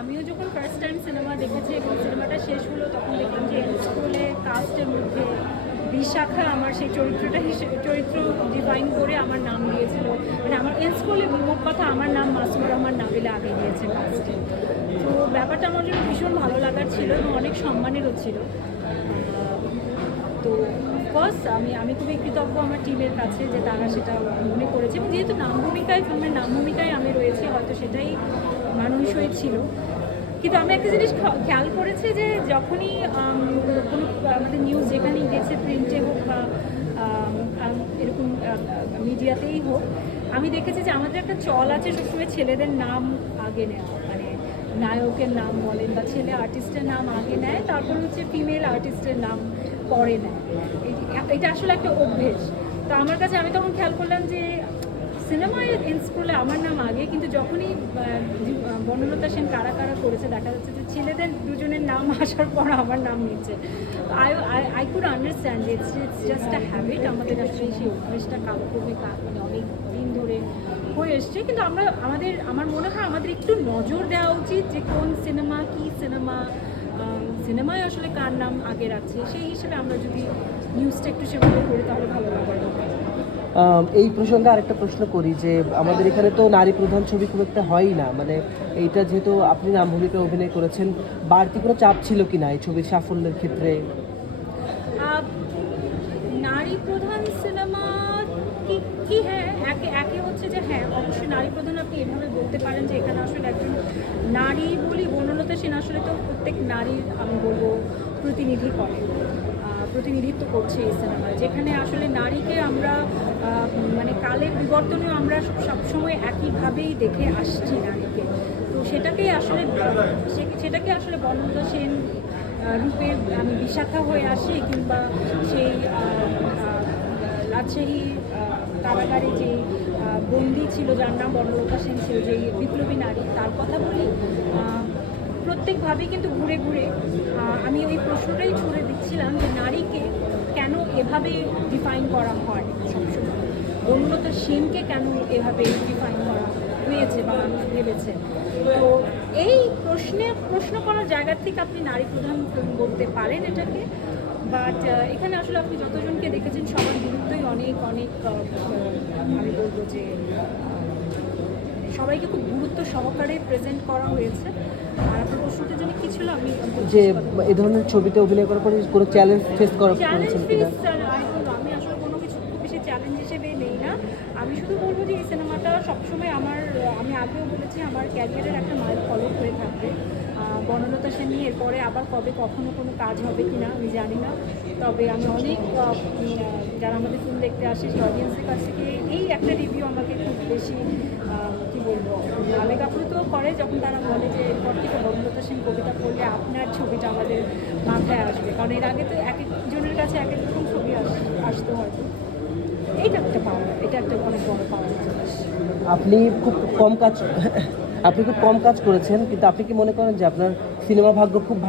আমিও যখন first time cinema দেখেছি এবং সিনেমাটা শেষ হলো তখন দেখলাম যে স্কুলে কাস্টের মধ্যে বিশাখা আমার সেই চরিত্র ডিফাইন করে আমার নাম দিয়েছিল। মানে আমার স্কুলে মোট কথা আমার নাম মাসুম রহমান নাবিলা আগে দিয়েছে কাস্টে। তো ব্যাপারটা আমার জন্য ভীষণ ভালো লাগার ছিল এবং অনেক সম্মানেরও ছিল। তো ফার্স্ট আমি খুবই কৃতজ্ঞ আমার টিমের কাছে যে তারা সেটা মনে করেছে এবং যেহেতু নাম ভূমিকায় ফিল্মের নাম ভূমিকায় আমি রয়েছি হয়তো সেটাই মানুষই ছিল। কিন্তু আমি একটা জিনিস খেয়াল করেছি যে যখনই কোনো আমাদের নিউজ যেখানেই গেছে প্রিন্টে হোক বা এরকম মিডিয়াতেই হোক, আমি দেখেছি যে আমাদের একটা চল আছে সবসময় ছেলেদের নাম আগে নেওয়া, মানে নায়কের নাম বলেন বা ছেলে আর্টিস্টের নাম আগে নেয়, তারপর হচ্ছে ফিমেল আর্টিস্টের নাম পরে নেয়। এটা আসলে একটা অভ্যেস। তো আমার কাছে আমি তখন খেয়াল করলাম যে সিনেমায় স্কুলে আমার নাম আগে, কিন্তু যখনই বনলতা সেন কারা কারা করেছে দেখা যাচ্ছে যে ছেলেদের দুজনের নাম আসার পর আমার নাম নিচ্ছে। I could understand it's just a habit. আমাদের আসলে সেই অভ্যেসটা কালক্রমে মানে অনেক দিন ধরে হয়ে এসছে। কিন্তু আমার মনে হয় আমাদের একটু নজর দেওয়া উচিত যে কোন সিনেমা কী সিনেমায় আসলে কার নাম আগে রাখছে, সেই হিসেবে আমরা যদি নিউজটা একটু সেভাবে করি তাহলে ভালো লাগবে। এই প্রসঙ্গে আরেকটা প্রশ্ন করি যে আমাদের এখানে তো নারী প্রধান ছবি খুব একটা হয়ই না, মানে এইটা যেহেতু আপনি নাম ভূমিকা অভিনয় করেছেন, বাড়তি কোনো চাপ ছিল কি না এই ছবির সাফল্যের ক্ষেত্রে? নারী প্রধান সিনেমা কি হ্যাঁ, একে হচ্ছে যে হ্যাঁ অবশ্যই নারী প্রধান আপনি এভাবে বলতে পারেন যে এখানে আসলে একজন নারী বলি বনলতা সেন আসলে তো প্রত্যেক নারীর আমি বলবো প্রতিনিধিত্ব করছে এই সিনেমায়, যেখানে আসলে নারীকে আমরা মানে কালের বিবর্তনেও আমরা সবসময় একইভাবেই দেখে আসছি নারীকে। তো সেটাকে আসলে বনলতা সেন রূপে আমি বিশাখা হয়ে আসি, কিংবা সেই রাজশাহী কারাগারে যে বন্দী ছিল যার নাম বনলতা সেন ছিল, যে বিপ্লবী নারী, তার কথা বলি। প্রত্যেকভাবেই কিন্তু ঘুরে ঘুরে আমি ওই প্রশ্নটাই ছুড়ে দিচ্ছিলাম যে নারীকে কেন এভাবে ডিফাইন করা হয় সবসময়, বনলতা সেনকে কেন এভাবে ডিফাইন করা হয়েছে বা মানুষ ভেবেছে। তো এই প্রশ্ন করার জায়গার থেকে আপনি নারী প্রধান বলতে পারেন এটাকে। বাট এখানে আসলে আপনি যতজনকে দেখেছেন সবার বিরুদ্ধেই অনেক আমি বলবো যে সবাইকে খুব গুরুত্ব সহকারে প্রেজেন্ট করা হয়েছে। আর আপনার প্রশ্নটার জন্য কী ছিল? আমি যে এই ধরনের ছবিতে অভিনয় করার পরে কোনো চ্যালেঞ্জ ফেস করেছেন কিনা? আমি আসলে কোনো কিছু খুব বেশি চ্যালেঞ্জ হিসেবে নেই না। আমি শুধু বলবো যে এই সিনেমাটা সবসময় আমি আগেও বলেছি আমার ক্যারিয়ারের একটা মাইল ফলক হয়ে থাকবে। বনলতা সেন নিয়ে এরপরে আবার কখনো কোনো কাজ হবে কি না আমি জানি না, তবে আমি অনেক যারা আমাদের ফিল্ম দেখতে আসে সেই অডিয়েন্সের কাছ থেকে এই একটা রিভিউ আমাকে খুব বেশি কী বলবো আবেগ আপ্লুত করে যখন তারা বলে যে এরপর থেকে বনলতা সেন কবিতা পড়লে আপনার ছবিটা আমাদের মাথায় আসবে, কারণ এর আগে তো এক একজনের কাছে এক এক রকম ছবি আসতো হয়তো। এটা একটা অনেক বড় পাওয়া জিনিস। আপনি খুব কম কাজ করেছেন, কিন্তু আপনি কি মনে করেন যে আপনার সিনেমা ভাগ্য খুব ভালো?